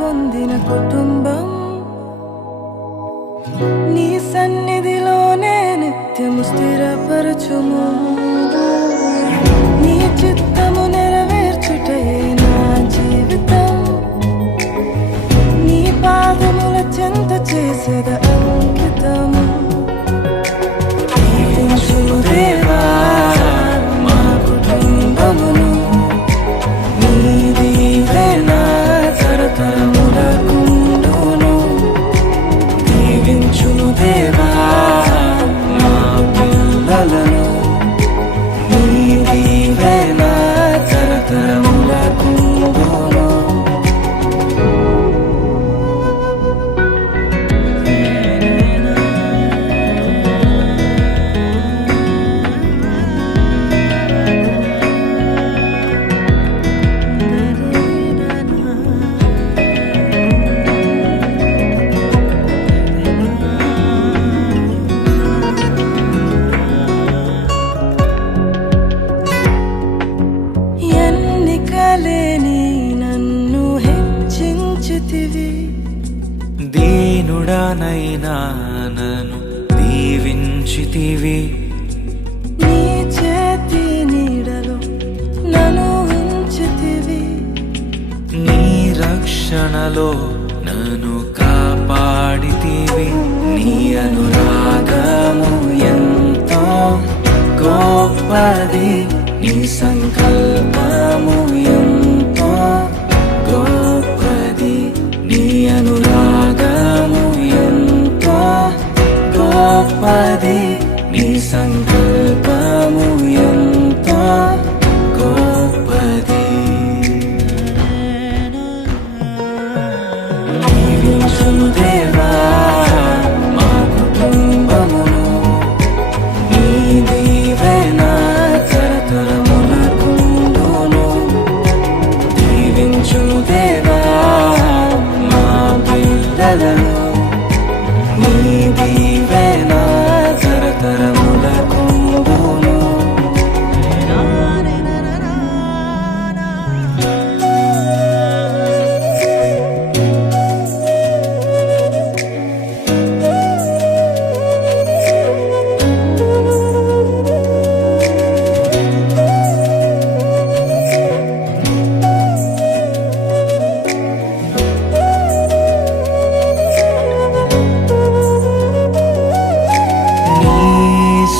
పొందిన కుటుంబం నీ సన్నిధిలోనే నిత్యము స్థిరపరచుము. నీ చిత్తము నెరవేర్చుటయే నా జీవితం. నీ పాదముల చెంత చేసేద అంకితము. దీవించుము దేవా మా కుటుంబమును. నీ దీవెన తరతరములకుండును. దీవించుము దేవా మా పిల్లలను. నీ దీవెన తరతరములకుండును. నన్ను హెచ్చించితివి. దీనుడనైనా నన్ను దీవించితివి. నీ చేతి నీడలో నన్ను ఉంచితివి. నీ రక్షణలో నన్ను కాపాడితివి. నీ అనురాగము ఎంతో గొప్పది. నీ సంకల్పము ఎంతో గొప్పది. నీ అనురాగము ఎంతో గొప్పది. నీ సంకల్పము ఎంతో గొప్పది. దీవించుము దేవా మా కుటుంబమును. నీ దీవెన తరతరములకుండును. దీవించుము దేవా మా పిల్లలను. నీ దీవెన తరతరములకుండును.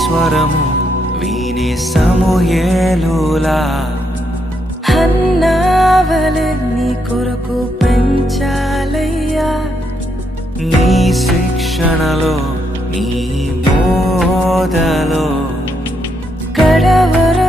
స్వరము విని సమూయేలులా హన్నావలె నీ కొరకు పెంచాలయ్యా. నీ శిక్షణలో నీ బోధలో కడవర